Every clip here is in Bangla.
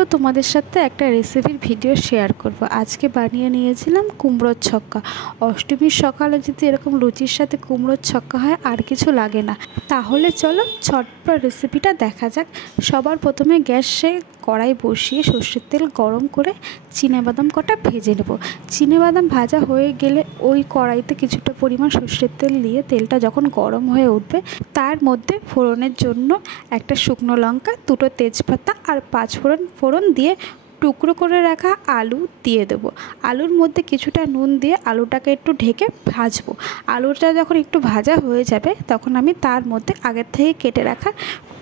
আজকেও তোমাদের সাথে একটা রেসিপির ভিডিও শেয়ার করব। আজকে বানিয়ে নিয়েছিলাম কুমড়োর ছক্কা। অষ্টমীর সকালে যদি এরকম লুচির সাথে কুমড়োর ছক্কা হয় আর কিছু লাগে না। তাহলে চলো ঝটপট রেসিপিটা দেখা যাক। সবার প্রথমে গ্যাসে কড়াই বসিয়ে সর্ষের তেল গরম করে চিনেবাদাম কটা ভেজে নেব। চিনেবাদাম ভাজা হয়ে গেলে ওই কড়াইতে কিছুটা পরিমাণ সর্ষের তেল দিয়ে তেলটা যখন গরম হয়ে উঠবে তার মধ্যে ফোড়নের জন্য একটা শুকনো লঙ্কা, দুটো তেজপাতা আর 5 ফোড়ন দিয়ে টুকরো করে রাখা আলু দিয়ে দেবো। আলুর মধ্যে কিছুটা নুন দিয়ে আলুটাকে একটু ঢেকে ভাজবো। আলুটা যখন একটু ভাজা হয়ে যাবে তখন আমি তার মধ্যে আগের থেকে কেটে রাখা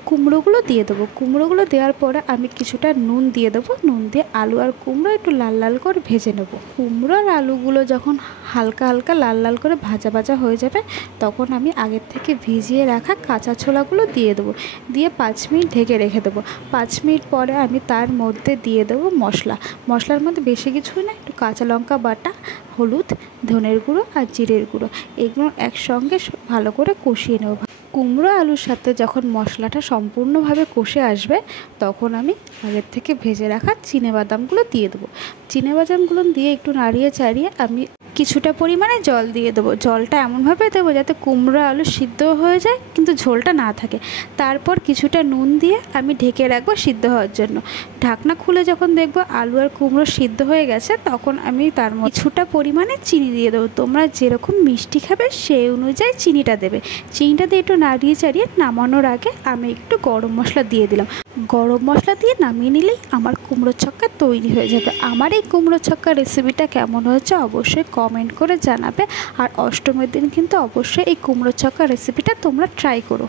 কুমড়োগুলো দিয়ে দেবো। কুমড়োগুলো দেওয়ার পরে আমি কিছুটা নুন দিয়ে দেবো। নুন দিয়ে আলু আর কুমড়ো একটু লাল লাল করে ভেজে নেব। কুমড়ো আর আলুগুলো যখন হালকা হালকা লাল লাল করে ভাজা ভাজা হয়ে যাবে তখন আমি আগের থেকে ভিজিয়ে রাখা কাঁচা ছোলাগুলো দিয়ে দেবো। দিয়ে 5 মিনিট ঢেকে রেখে দেবো। 5 মিনিট পরে আমি তার মধ্যে দিয়ে দেবো মশলার মধ্যে বেশি কিছুই না, একটু কাঁচা লঙ্কা বাটা, হলুদ, ধনের গুঁড়ো আর জিরের গুঁড়ো, এগুলো একসঙ্গে ভালো করে কষিয়ে নেব। কুমড়ো আলুর সাথে যখন মশলাটা সম্পূর্ণভাবে কষে আসবে তখন আমি আগের থেকে ভেজে রাখা চিনেবাদামগুলো দিয়ে দেবো। চিনেবাদামগুলো দিয়ে একটু নাড়িয়ে চাড়িয়ে আমি কিছুটা পরিমাণে জল দিয়ে দেবো। জলটা এমনভাবে দেবো যাতে কুমড়ো আলু সিদ্ধ হয়ে যায় কিন্তু ঝোলটা না থাকে। তারপর কিছুটা নুন দিয়ে আমি ঢেকে রাখবো সিদ্ধ হওয়ার জন্য। ঢাকনা খুলে যখন দেখবো আলু আর কুমড়ো সিদ্ধ হয়ে গেছে তখন আমি তার মধ্যে কিছুটা পরিমাণে চিনি দিয়ে দেবো। তোমরা যেরকম মিষ্টি খাবে সেই অনুযায়ী চিনিটা দেবে। চিনিটা দিয়ে একটু নাড়িয়ে চাড়িয়ে নামানোর আগে আমি একটু গরম মশলা দিয়ে দিলাম। গরম মশলা দিয়ে নামিয়ে নিলেই আমার কুমড়ো ছক্কা তৈরি হয়ে যাবে। আমার এই কুমড়ো ছক্কা রেসিপিটা কেমন হয়েছে অবশ্যই কমেন্ট করে জানাবে। আর অষ্টমীর দিন কিন্তু অবশ্যই এই কুমড়ো ছক্কা রেসিপিটা তোমরা ট্রাই করো।